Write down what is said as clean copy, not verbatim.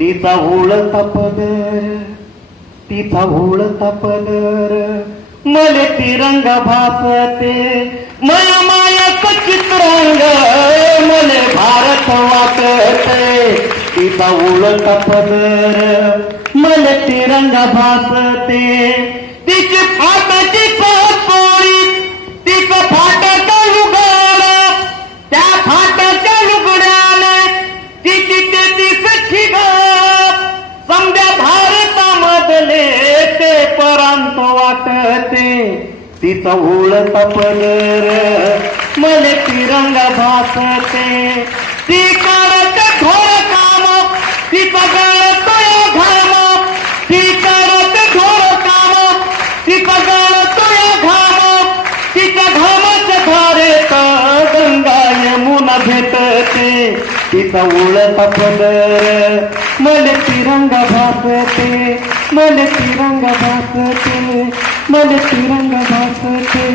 तिचा उळता पदर, तिचा उळता पदर, मले तिरंग भासते, माया मायाच चित्रांग, मले भारत वाटते. तिचा उळता पदर, मले तिरंग भासते, तिची फाटाची पोळी, तिचं फाटाचं लुगड, त्या फाटाच्या लुगड्याने तिची ते सखी ग, समद्या भारतामधले ते परांत वाटते. तिचा उळता पदर, मले तिरंग भासते, ती करत घोर काम, तिचा गळतोय घाम, ती करत घोर काम, तिचा गळतोय घाम, तिच्या घामाच्या धारेत गंगा यमुना भेटते. तिचा उळता पदर, मले तिरंग भासते, मले तिरंग भासते, मले तिरंग भासते.